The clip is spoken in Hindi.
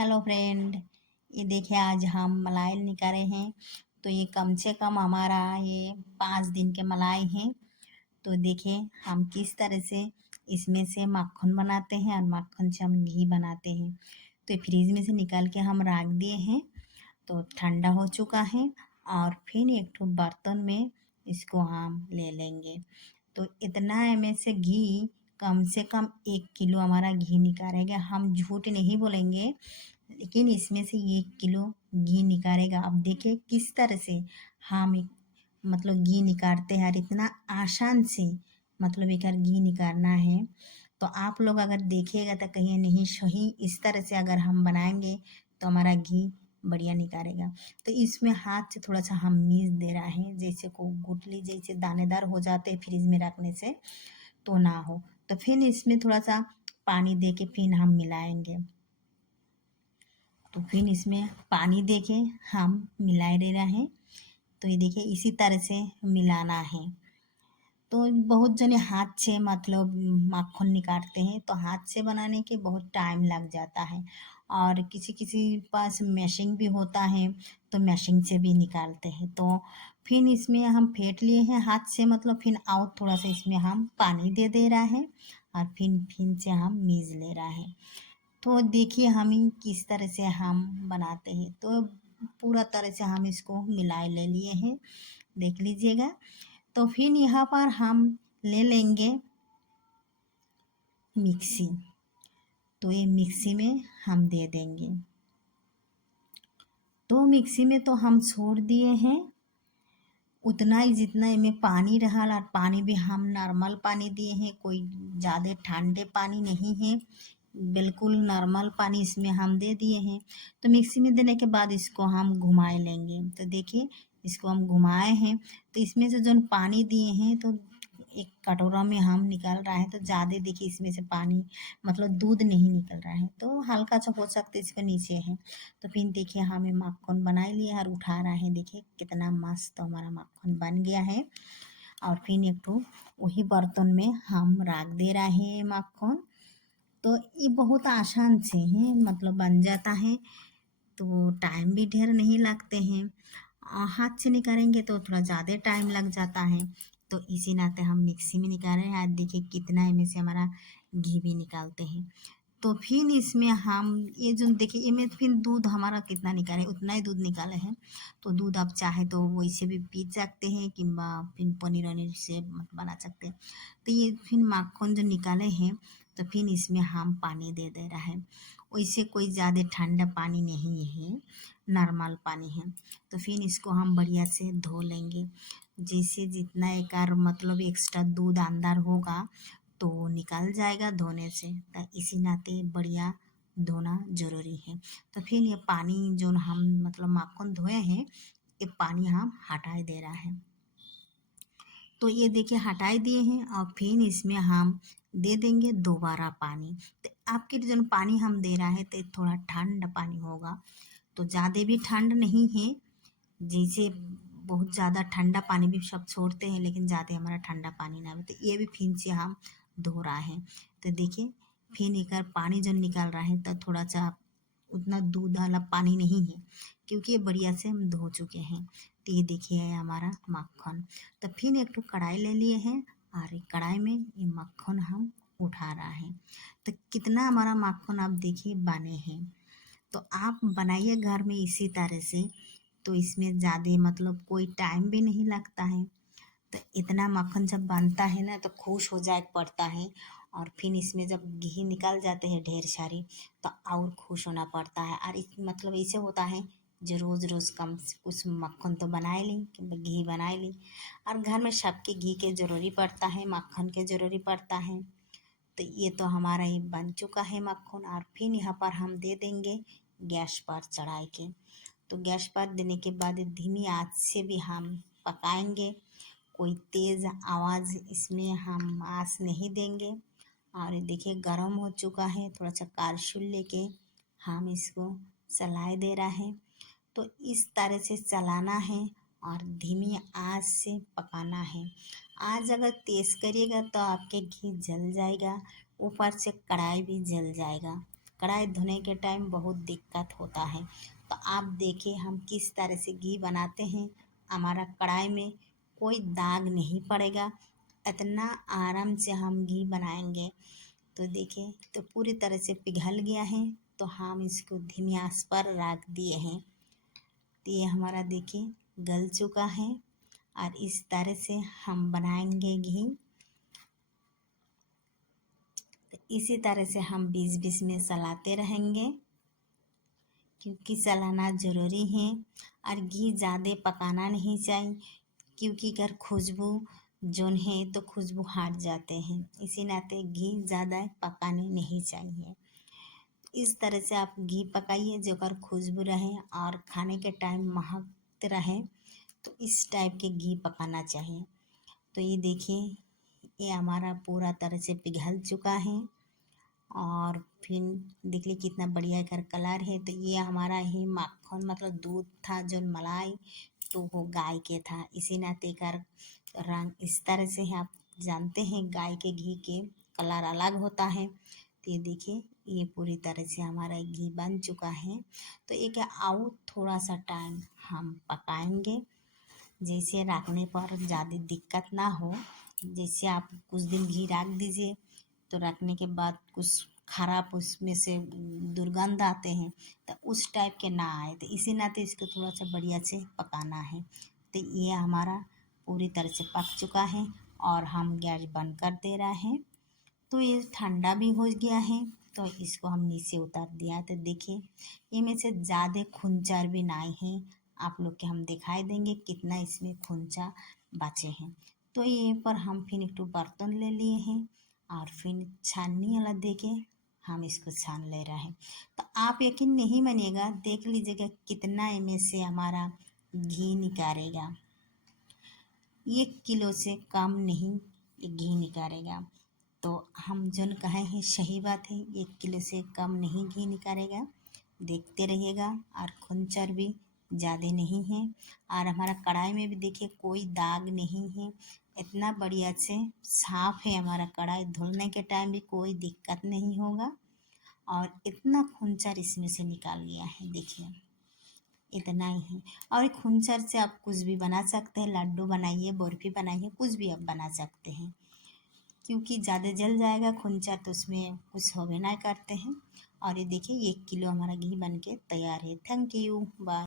Hello friend. ये देखिए आज हम मलाई निकाले हैं। तो ये कम से कम हमारा ये 5 दिन के मलाई हैं। तो देखिए हम किस तरह से इसमें से मक्खन बनाते हैं और मक्खन से हम घी बनाते हैं। तो ये फ्रीज में से निकाल के हम रख दिए हैं। तो ठंडा हो चुका है और फिर एक ठो बर्तन में इसको हम ले लेंगे। तो इतना में से घी कम से कम 1 किलो हमारा घी निकालेगा। हम झूठ नहीं बोलेंगे, लेकिन इसमें से 1 किलो घी निकालेगा। अब देखिए किस तरह से हम मतलब घी निकालते हैं और इतना आसान से मतलब एक घी निकालना है। तो आप लोग अगर देखिएगा तो कहीं नहीं सही इस तरह से अगर हम बनाएंगे तो हमारा घी बढ़िया निकालेगा। तो इसमें हाथ से थोड़ा सा हम मीस दे रहे हैं, जैसे को गुठली जैसे दानेदार हो जाते हैं फ्रिज में रखने से तो ना हो। तो फिर इसमें थोड़ा सा पानी दे के फिर हम मिलाएंगे। तो फिर इसमें पानी दे के हम मिलाए दे रहे हैं। तो ये देखिए इसी तरह से मिलाना है। तो बहुत जने हाथ से मतलब माखन निकालते हैं, तो हाथ से बनाने के बहुत टाइम लग जाता है। और किसी किसी पास मैशिंग भी होता है, तो मैशिंग से भी निकालते हैं। तो फिर इसमें हम फेंट लिए हैं हाथ से, मतलब फिर और थोड़ा सा इसमें हम पानी दे दे रहा है और फिर से हम मीज ले रहा है। तो देखिए हम किस तरह से हम बनाते हैं। तो पूरा तरह से हम इसको मिलाए ले लिए हैं, देख लीजिएगा। तो फिर यहाँ पर हम ले लेंगे मिक्सी। तो ये मिक्सी में हम दे देंगे। तो मिक्सी में तो हम छोड़ दिए हैं उतना ही जितना इनमें पानी रहा। और पानी भी हम नॉर्मल पानी दिए हैं, कोई ज़्यादा ठंडे पानी नहीं है, बिल्कुल नॉर्मल पानी इसमें हम दे दिए हैं। तो मिक्सी में देने के बाद इसको हम घुमाए लेंगे। तो देखिए इसको हम घुमाए हैं, तो इसमें से जो पानी दिए हैं तो एक कटोरा में हम निकाल रहे हैं। तो ज़्यादा देखिए इसमें से पानी मतलब दूध नहीं निकल रहा है, तो हल्का सा हो सकता है इसके नीचे है। तो फिर देखिए हमें माखन बना लिया और उठा रहे हैं। देखिए कितना मस्त हमारा माखन बन गया है। और फिर एक तो वही बर्तन में हम रख दे रहे हैं माखन। तो ये बहुत आसान से है, मतलब बन जाता है। तो टाइम भी ढेर नहीं लगते हैं। हाथ से निकालेंगे तो थोड़ा ज़्यादा टाइम लग जाता है। तो इसी नाते हम मिक्सी में निकाल रहे हैं। आज देखिए कितना इनमें से हमारा घी भी निकालते हैं। तो फिर इसमें हम ये जो देखिए इनमें फिर दूध हमारा कितना निकाले उतना ही दूध निकाले हैं। तो दूध आप चाहे तो वैसे भी पी सकते हैं, किंबा फिर पनीर वनीर से मत बना सकते हैं। तो ये फिर माखन जो निकाले हैं, तो फिर इसमें हम पानी दे दे रहा है। वैसे कोई ज़्यादा ठंडा पानी नहीं है, नॉर्मल पानी है। तो फिर इसको हम बढ़िया से धो लेंगे। जैसे जितना एक मतलब एक्स्ट्रा दूध अंदर होगा तो निकल जाएगा धोने से। तो इसी नाते बढ़िया धोना ज़रूरी है। तो फिर ये पानी जो हम मतलब माखन धोए हैं, ये पानी हम हटा दे रहा है। तो ये देखिए हटाई दिए हैं और फिर इसमें हम दे देंगे दोबारा पानी। तो आपके जो पानी हम दे रहा है तो थोड़ा ठंडा पानी होगा, तो ज़्यादा भी ठंड नहीं है। जैसे बहुत ज़्यादा ठंडा पानी भी सब छोड़ते हैं, लेकिन ज़्यादा हमारा ठंडा पानी ना हो। तो ये भी फिर से हम धो रहा है। तो देखिए फिर एक पानी जो निकाल रहा है तो थोड़ा सा उतना दूध वाला पानी नहीं है, क्योंकि ये बढ़िया से हम धो चुके हैं। तो ये देखिए है हमारा मक्खन। तो फिर एक तो कढ़ाई ले लिए हैं और एक कढ़ाई में ये मक्खन हम उठा रहा है। तो कितना हमारा मक्खन आप देखिए बने हैं। तो आप बनाइए घर में इसी तरह से। तो इसमें ज़्यादा मतलब कोई टाइम भी नहीं लगता है। तो इतना मक्खन जब बनता है ना तो खुश हो जाए पड़ता है। और फिर इसमें जब घी निकल जाते हैं ढेर सारी, तो और खुश होना पड़ता है। और मतलब ऐसे होता है जो रोज़ रोज़ कम से कुछ मक्खन तो बनाए ली कि घी बनाए ली। और घर में सबके घी के ज़रूरी पड़ता है, मक्खन के ज़रूरी पड़ता है। तो ये तो हमारा ये बन चुका है मक्खन। और फिर यहाँ पर हम दे देंगे गैस पर चढ़ा के। तो गैस पर देने के बाद धीमी आंच से भी हम पकाएंगे। कोई तेज़ आवाज़ इसमें हम आँच नहीं देंगे। और ये देखिए गरम हो चुका है, थोड़ा सा कारछुल लेके हम इसको चलाए दे रहा है। तो इस तरह से चलाना है और धीमी आंच से पकाना है। आज अगर तेज़ करिएगा तो आपके घी जल जाएगा, ऊपर से कढ़ाई भी जल जाएगा। कढ़ाई धोने के टाइम बहुत दिक्कत होता है। तो आप देखिए हम किस तरह से घी बनाते हैं, हमारा कढ़ाई में कोई दाग नहीं पड़ेगा। इतना आराम से हम घी बनाएंगे। तो देखिए तो पूरी तरह से पिघल गया है, तो हम इसको धीमी आंच पर रख दिए हैं। तो ये हमारा देखिए गल चुका है और इस तरह से हम बनाएंगे घी। तो इसी तरह से हम बीच बीच में चलाते रहेंगे, क्योंकि चलाना ज़रूरी है। और घी ज़्यादा पकाना नहीं चाहिए, क्योंकि अगर खुशबू जोन है तो खुशबू हट जाते हैं, इसी नाते घी ज़्यादा पकाने नहीं चाहिए। इस तरह से आप घी पकाइए जो कर खुशबू रहे और खाने के टाइम महकते रहे। तो इस टाइप के घी पकाना चाहिए। तो ये देखिए ये हमारा पूरा तरह से पिघल चुका है और फिर देखिए कितना बढ़िया कर कलर है। तो ये हमारा ही माखन मतलब दूध था जो मलाई, तो वो गाय के था, इसी नाते कर रंग इस तरह से है। आप जानते हैं गाय के घी के कलर अलग होता है। तो ये देखिए ये पूरी तरह से हमारा घी बन चुका है। तो एक और थोड़ा सा टाइम हम पकाएंगे, जैसे रखने पर ज़्यादा दिक्कत ना हो। जैसे आप कुछ दिन घी रख दीजिए तो रखने के बाद कुछ खराब उसमें से दुर्गंध आते हैं, तो उस टाइप के ना आए। तो इसी नाते इसको थोड़ा सा बढ़िया से पकाना है। तो ये हमारा पूरी तरह से पक चुका है और हम गैस बंद कर दे रहे हैं। तो ये ठंडा भी हो गया है, तो इसको हम नीचे उतार दिया। तो देखिए ये में से ज़्यादा खुंचार भी नहीं है, आप लोग के हम दिखाई देंगे कितना इसमें खुंचा बचे हैं। तो ये पर हम फिर एक बर्तन ले लिए हैं और फिर छाननी वाला दे के हम इसको छान ले रहे हैं। तो आप यकीन नहीं मानिएगा, देख लीजिएगा कितना इनमें से हमारा घी निकालेगा। 1 किलो से कम नहीं घी निकालेगा। तो हम जोन कहे हैं सही बात है, 1 किलो से कम नहीं घी निकालेगा। देखते रहिएगा। और खुंचर भी ज़्यादा नहीं है और हमारा कढ़ाई में भी देखिए कोई दाग नहीं है, इतना बढ़िया से साफ है हमारा कढ़ाई। धुलने के टाइम भी कोई दिक्कत नहीं होगा और इतना खुंचर इसमें से निकाल लिया है। देखिए इतना ही है। और खुंचर से आप कुछ भी बना सकते हैं, लड्डू बनाइए, बर्फी बनाइए, कुछ भी आप बना सकते हैं, क्योंकि ज़्यादा जल जाएगा खुंचा तो उसमें कुछ होवे ना करते हैं। और ये देखिए 1 किलो हमारा घी बन के तैयार है। Thank you, bye.